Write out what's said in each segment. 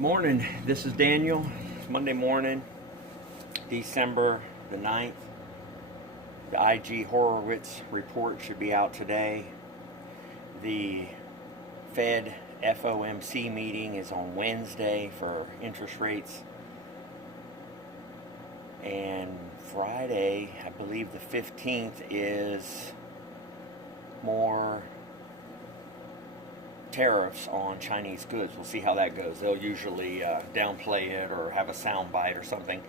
Morning, this is Daniel. It's Monday morning, December the 9th. The IG Horowitz report should be out today. The Fed FOMC meeting is on Wednesday for interest rates. And Friday, I believe the 15th, is more tariffs on Chinese goods. We'll see how that goes. They'll usually downplay it or have a sound bite or something.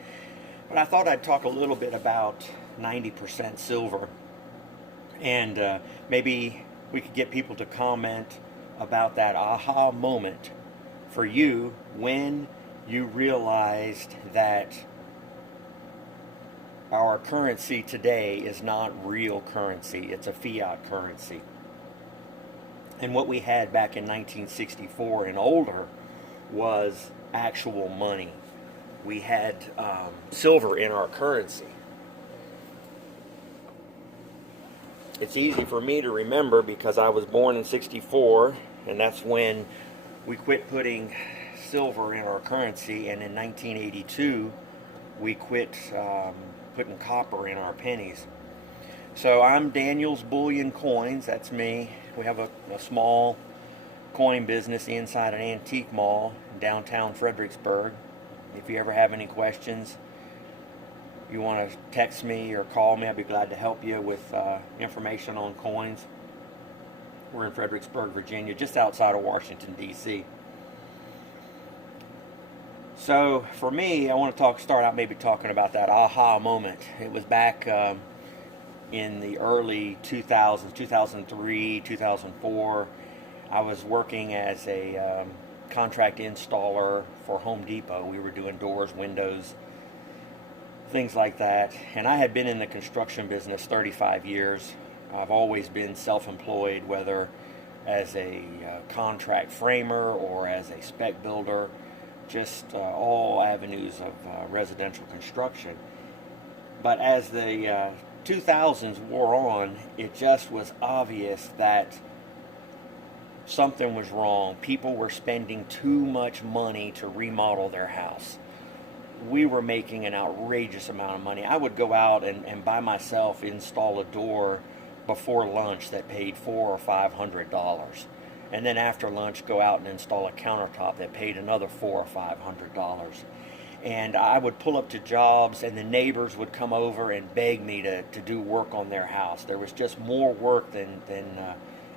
But I thought I'd talk a little bit about 90% silver, and maybe we could get people to comment about that aha moment for you when you realized that our currency today is not real currency. It's a fiat currency. And what we had back in 1964 and older was actual money. We had silver in our currency. It's easy for me to remember because I was born in 64, and that's when we quit putting silver in our currency, and in 1982 we quit putting copper in our pennies. So I'm Daniel's Bullion Coins, that's me. We have a small coin business inside an antique mall in downtown Fredericksburg. If you ever have any questions, you want to text me or call me, I'd be glad to help you with information on coins. We're in Fredericksburg, Virginia, just outside of Washington, D.C. So for me, I want to start out maybe talking about that aha moment. It was back in the early 2000s, 2003, 2004, I was working as a contract installer for Home Depot. We were doing doors, windows, things like that. And I had been in the construction business 35 years. I've always been self-employed, whether as a contract framer or as a spec builder, just all avenues of residential construction. But as the 2000s wore on, it just was obvious that something was wrong. People were spending too much money to remodel their house. We were making an outrageous amount of money. I would go out and by myself install a door before lunch that paid $400 or $500. And then after lunch go out and install a countertop that paid another $400 or $500. And I would pull up to jobs, and the neighbors would come over and beg me to do work on their house. There was just more work than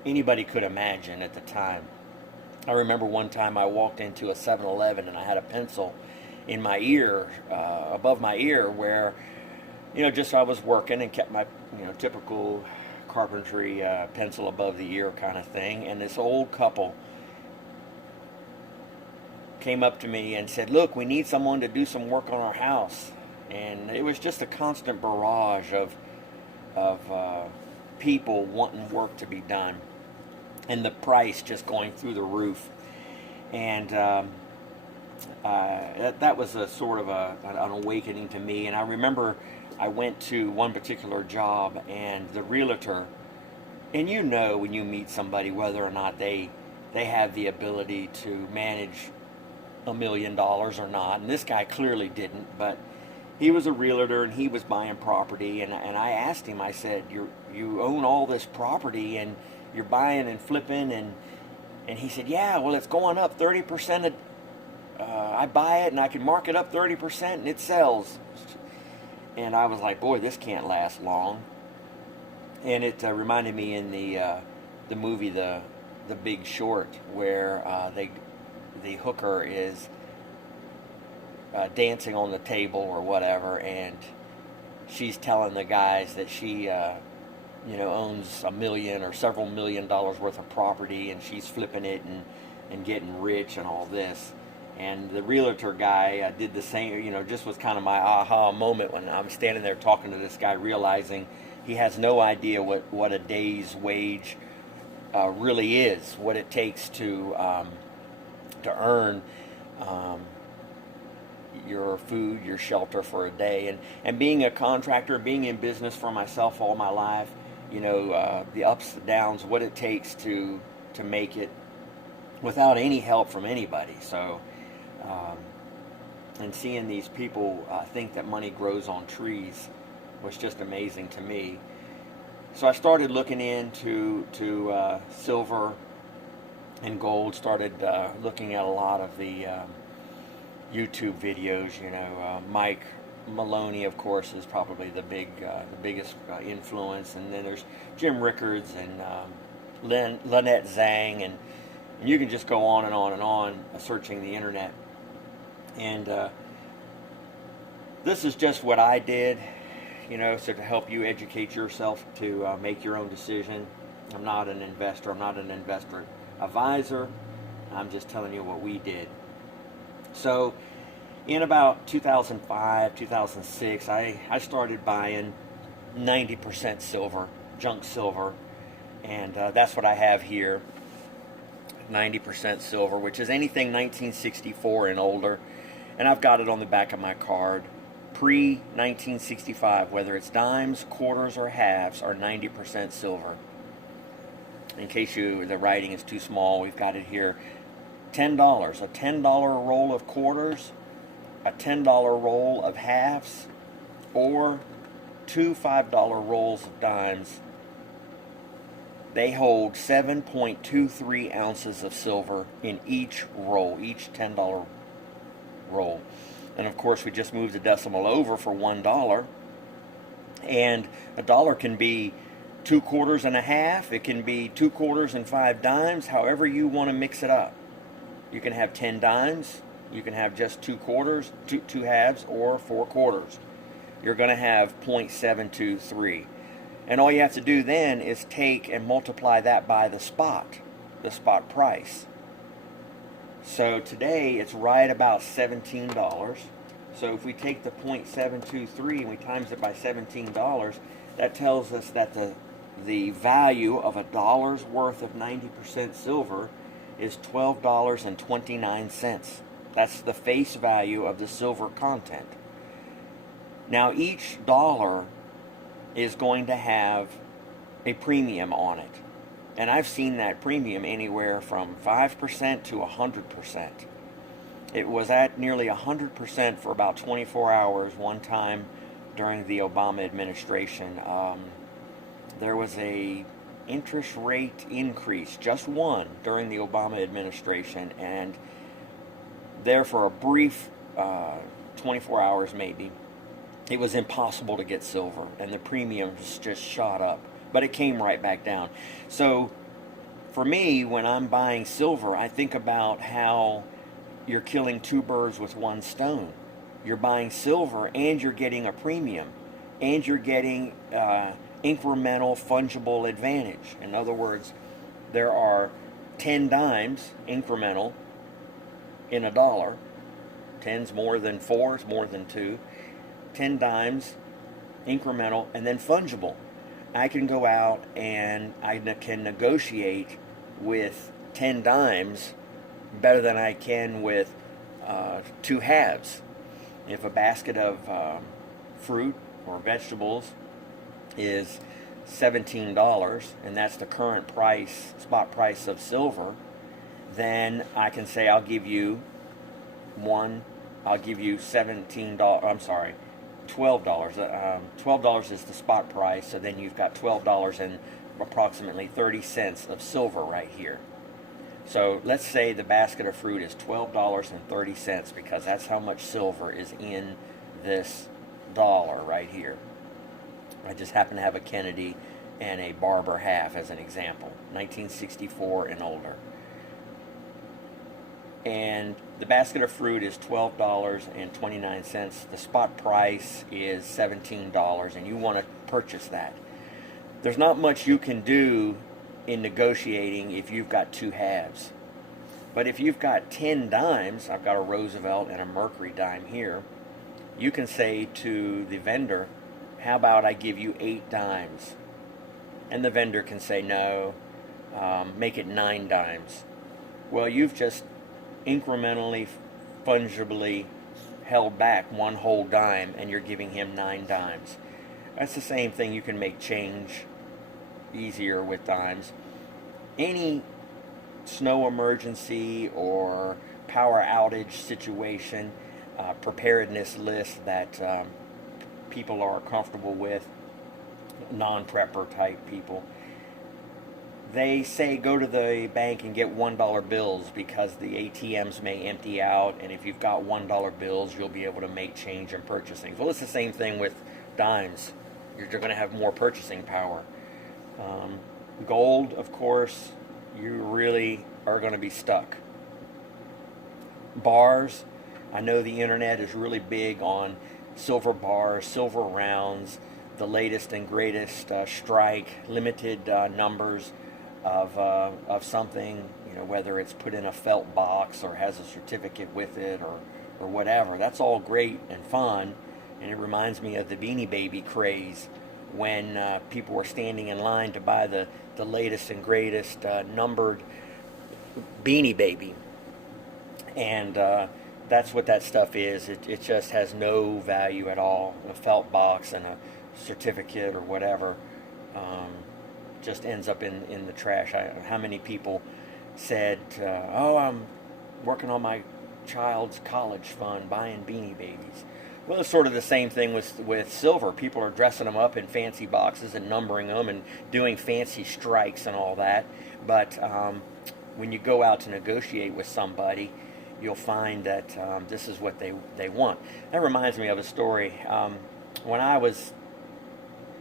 anybody could imagine at the time. I remember one time I walked into a 7-Eleven and I had a pencil in my ear, above my ear, where, just I was working and kept my, typical carpentry pencil above the ear kind of thing. And this old couple came up to me and said, "Look, we need someone to do some work on our house." And it was just a constant barrage of people wanting work to be done, and the price just going through the roof. And that was a sort of an awakening to me. And I remember I went to one particular job, and the realtor, and when you meet somebody whether or not they have the ability to manage $1 million or not, and this guy clearly didn't, but he was a realtor and he was buying property, and I asked him, I said, you own all this property and you're buying and flipping, and he said, yeah, well, it's going up 30%. I buy it and I can mark it up 30% and it sells. And I was like, boy, this can't last long. And it reminded me in the movie The Big Short, where the hooker is dancing on the table or whatever, and she's telling the guys that she owns $1 million or several $1 million worth of property, and she's flipping it and getting rich and all this. And the realtor guy did the same, just was kind of my aha moment when I'm standing there talking to this guy, realizing he has no idea what a day's wage really is, what it takes to earn your food, your shelter for a day. And being a contractor, being in business for myself all my life, the ups, the downs, what it takes to make it without any help from anybody. So And seeing these people think that money grows on trees was just amazing to me. So I started looking into silver and gold. Started looking at a lot of the YouTube videos. You know, Mike Maloney, of course, is probably the biggest influence, and then there's Jim Rickards and Lynette Zhang, and you can just go on and on and on searching the internet. And this is just what I did, you know, so to help you educate yourself to make your own decision. I'm not an investor. I'm not an investor advisor. I'm just telling you what we did. So in about 2005, 2006, I started buying 90% silver, junk silver, and that's what I have here, 90% silver, which is anything 1964 and older, and I've got it on the back of my card. Pre-1965, whether it's dimes, quarters, or halves, are 90% silver. In case the writing is too small, we've got it here. $10, a $10 roll of quarters, a $10 roll of halves, or two $5 rolls of dimes. They hold 7.23 ounces of silver in each roll, each $10 roll. And of course, we just moved the decimal over for $1. And a dollar can be 2 quarters and a half. It can be 2 quarters and 5 dimes, however you want to mix it up. You can have 10 dimes. You can have just 2 quarters, two halves, or 4 quarters. You're going to have 0.723. And all you have to do then is take and multiply that by the spot price. So today it's right about $17. So if we take the 0.723 and we times it by $17, that tells us that the value of a dollar's worth of 90% silver is $12.29. That's the face value of the silver content. Now each dollar is going to have a premium on it. And I've seen that premium anywhere from 5% to 100%. It was at nearly 100% for about 24 hours one time during the Obama administration. There was a interest rate increase, just one, during the Obama administration, and there for a brief 24 hours maybe, it was impossible to get silver, and the premiums just shot up. But it came right back down. So for me, when I'm buying silver, I think about how you're killing 2 birds with 1 stone. You're buying silver and you're getting a premium, and you're getting incremental fungible advantage. In other words, there are 10 dimes incremental in a dollar. 10's more than 4, it's more than 2. 10 dimes incremental, and then fungible. I can go out and I can negotiate with 10 dimes better than I can with 2 halves. If a basket of fruit or vegetables is $17, and that's the current price, spot price of silver, then I can say I'll give you $17, I'm sorry, $12. $12 is the spot price, so then you've got $12 and approximately 30 cents of silver right here. So let's say the basket of fruit is $12.30, because that's how much silver is in this dollar right here. I just happen to have a Kennedy and a Barber half as an example, 1964 and older. And the basket of fruit is $12.29. The spot price is $17, and you want to purchase that. There's not much you can do in negotiating if you've got 2 halves. But if you've got 10 dimes, I've got a Roosevelt and a Mercury dime here, you can say to the vendor, how about I give you 8 dimes? And the vendor can say, no, make it 9 dimes. Well, you've just incrementally, fungibly held back 1 whole dime, and you're giving him 9 dimes. That's the same thing. You can make change easier with dimes. Any snow emergency or power outage situation, preparedness list that people are comfortable with, non-prepper type people. They say go to the bank and get $1 bills because the ATMs may empty out, and if you've got $1 bills, you'll be able to make change and purchase things. Well, it's the same thing with dimes. You're going to have more purchasing power. Gold, of course, you really are going to be stuck. Bars, I know the internet is really big on silver bars, silver rounds, the latest and greatest strike, limited numbers of something, whether it's put in a felt box or has a certificate with it or whatever. That's all great and fun, and it reminds me of the Beanie Baby craze when people were standing in line to buy the latest and greatest numbered Beanie Baby. And that's what that stuff is. It just has no value at all. A felt box and a certificate or whatever just ends up in the trash. How many people said, oh, I'm working on my child's college fund buying Beanie Babies? Well, it's sort of the same thing with silver. People are dressing them up in fancy boxes and numbering them and doing fancy strikes and all that. But when you go out to negotiate with somebody, you'll find that this is what they want. That reminds me of a story. When I was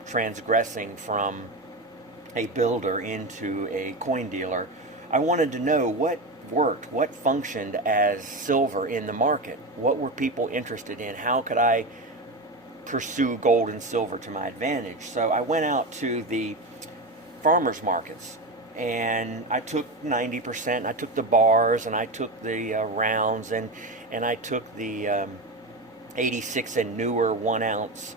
transgressing from a builder into a coin dealer, I wanted to know what worked, what functioned as silver in the market. What were people interested in? How could I pursue gold and silver to my advantage? So I went out to the farmers markets, and I took 90%. I took the bars, and I took the rounds, and I took the 86 and newer 1 ounce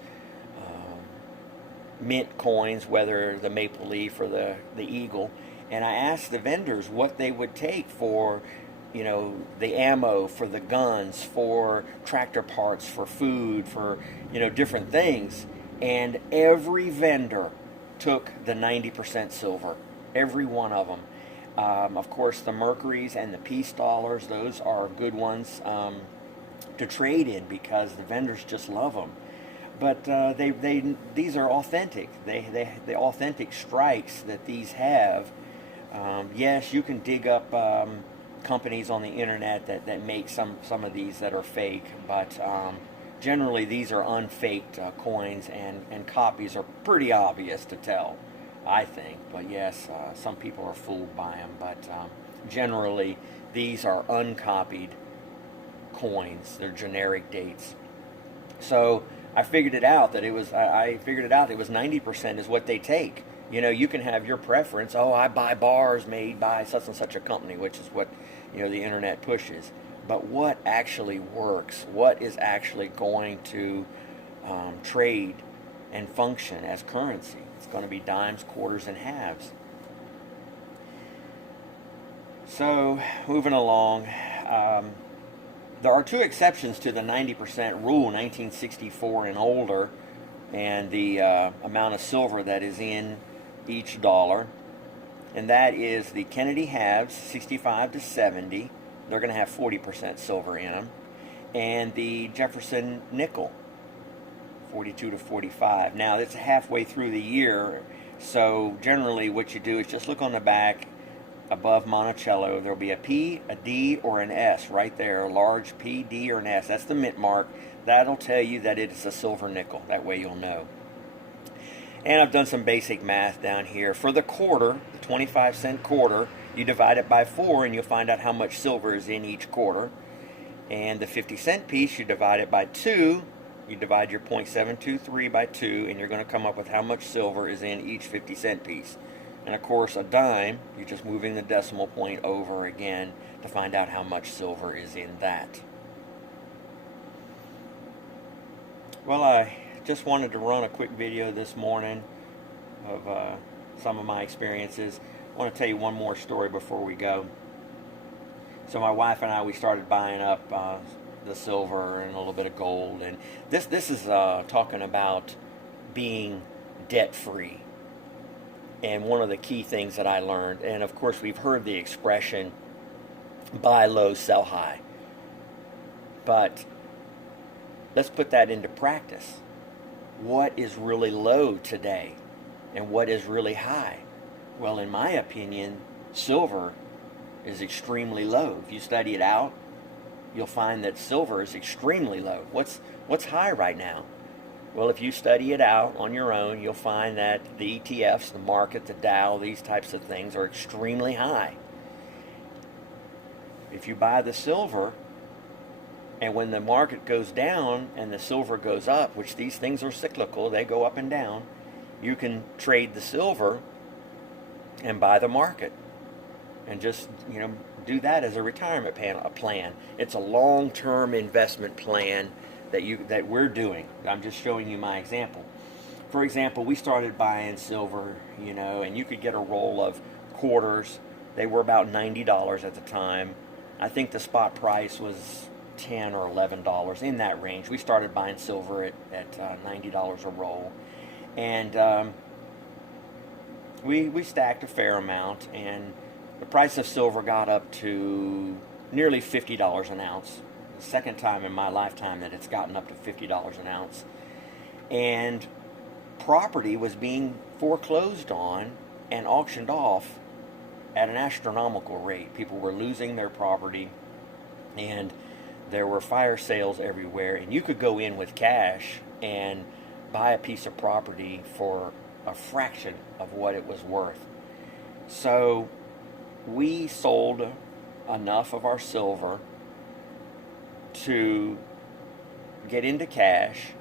mint coins, whether the maple leaf or the eagle. And I asked the vendors what they would take for, the ammo, for the guns, for tractor parts, for food, for, different things. And every vendor took the 90% silver. Every one of them. Of course, the Mercuries and the peace dollars, those are good ones to trade in because the vendors just love them. But these are authentic. The authentic strikes that these have. Yes, you can dig up companies on the internet that make some of these that are fake, but generally these are unfaked coins, and copies are pretty obvious to tell, I think. But yes, some people are fooled by them, but generally these are uncopied coins. They're generic dates. So I figured it out that it was 90% is what they take. You can have your preference. Oh, I buy bars made by such and such a company, which is what the internet pushes. But what actually works? What is actually going to trade and function as currency? It's going to be dimes, quarters, and halves. So moving along. There are two exceptions to the 90% rule, 1964 and older, and the amount of silver that is in each dollar. And that is the Kennedy halves, 65 to 70. They're going to have 40% silver in them. And the Jefferson nickel, 42 to 45. Now, it's halfway through the year, so generally what you do is just look on the back. Above Monticello, there'll be a P, a D, or an S right there. A large P, D, or an S. That's the mint mark. That'll tell you that it is a silver nickel. That way you'll know. And I've done some basic math down here. For the quarter, the 25-cent quarter, you divide it by 4 and you'll find out how much silver is in each quarter. And the 50-cent piece, you divide it by 2. You divide your .723 by 2, and you're going to come up with how much silver is in each 50-cent piece. And of course, a dime, you're just moving the decimal point over again to find out how much silver is in that. Well, I just wanted to run a quick video this morning of some of my experiences. I want to tell you one more story before we go. So my wife and I, we started buying up the silver and a little bit of gold. And this is talking about being debt-free. And one of the key things that I learned, and of course we've heard the expression, buy low, sell high. But let's put that into practice. What is really low today and what is really high? Well, in my opinion, silver is extremely low. If you study it out, you'll find that silver is extremely low. What's high right now? Well, if you study it out on your own, you'll find that the ETFs, the market, the Dow, these types of things are extremely high. If you buy the silver, and when the market goes down and the silver goes up, which these things are cyclical, they go up and down, you can trade the silver and buy the market. And just, do that as a retirement plan. It's a long-term investment plan that we're doing. I'm just showing you my example. For example, we started buying silver, and you could get a roll of quarters. They were about $90 at the time. I think the spot price was $10 or $11, in that range. We started buying silver at $90 a roll. And we stacked a fair amount, and the price of silver got up to nearly $50 an ounce. The second time in my lifetime that it's gotten up to $50 an ounce. And property was being foreclosed on and auctioned off at an astronomical rate. People were losing their property, and there were fire sales everywhere. And you could go in with cash and buy a piece of property for a fraction of what it was worth. So we sold enough of our silver to get into cash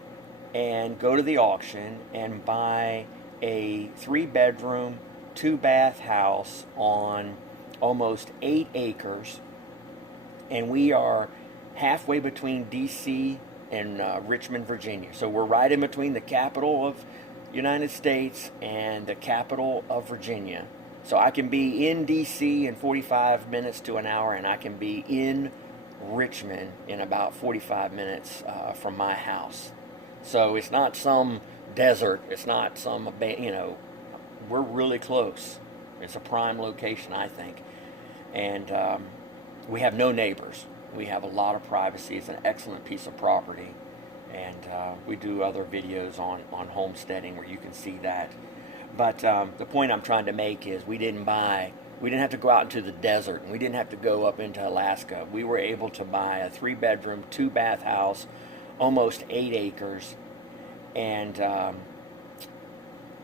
and go to the auction and buy a 3-bedroom, 2-bath house on almost 8 acres. And we are halfway between DC and Richmond, Virginia. So we're right in between the capital of United States and the capital of Virginia. So I can be in DC in 45 minutes to an hour, and I can be in Richmond in about 45 minutes from my house. So it's not some desert. It's not some, we're really close. It's a prime location, I think. And we have no neighbors. We have a lot of privacy. It's an excellent piece of property. And we do other videos on homesteading where you can see that. But the point I'm trying to make is we didn't have to go out into the desert, and we didn't have to go up into Alaska. We were able to buy a 3-bedroom, 2-bath house, almost 8 acres, and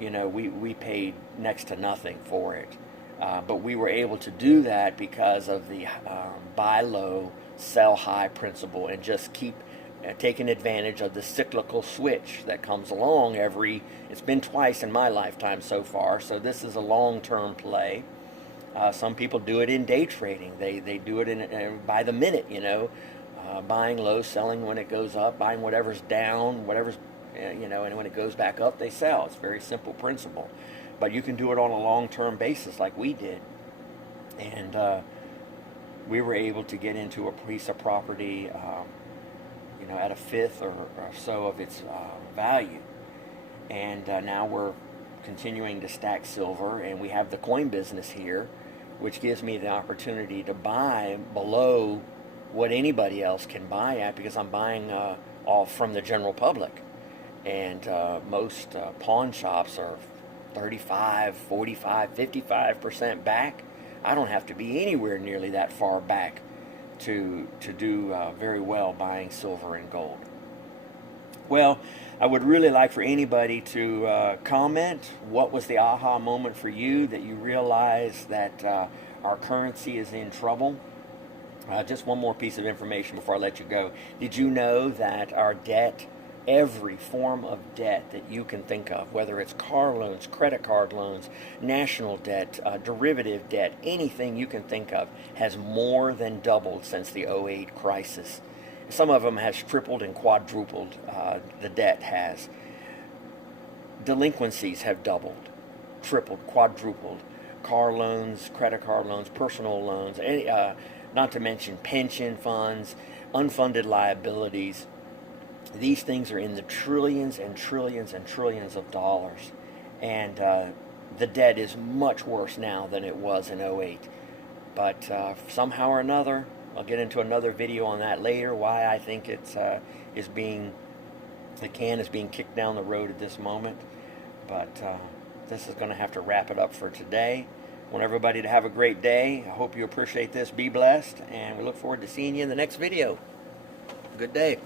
we paid next to nothing for it. But we were able to do that because of the buy low, sell high principle, and just keep taking advantage of the cyclical switch that comes along it's been twice in my lifetime so far, so this is a long-term play. Some people do it in day trading. They do it by the minute, buying low, selling when it goes up, buying whatever's down, and when it goes back up, they sell. It's a very simple principle. But you can do it on a long-term basis like we did. And we were able to get into a piece of property, at a fifth or so of its value. And now we're continuing to stack silver, and we have the coin business here, which gives me the opportunity to buy below what anybody else can buy at, because I'm buying all from the general public. And most pawn shops are 35, 45, 55% back. I don't have to be anywhere nearly that far back to do very well buying silver and gold. Well, I would really like for anybody to comment what was the aha moment for you that you realize that our currency is in trouble. Just one more piece of information before I let you go. Did you know that our debt, every form of debt that you can think of, whether it's car loans, credit card loans, national debt, derivative debt, anything you can think of, has more than doubled since the '08 crisis. Some of them has tripled and quadrupled, the debt has. Delinquencies have doubled, tripled, quadrupled. Car loans, credit card loans, personal loans, not to mention pension funds, unfunded liabilities. These things are in the trillions and trillions and trillions of dollars. And the debt is much worse now than it was in '08. But somehow or another, I'll get into another video on that later, why I think the can is being kicked down the road at this moment. But this is going to have to wrap it up for today. I want everybody to have a great day. I hope you appreciate this. Be blessed, and we look forward to seeing you in the next video. Good day.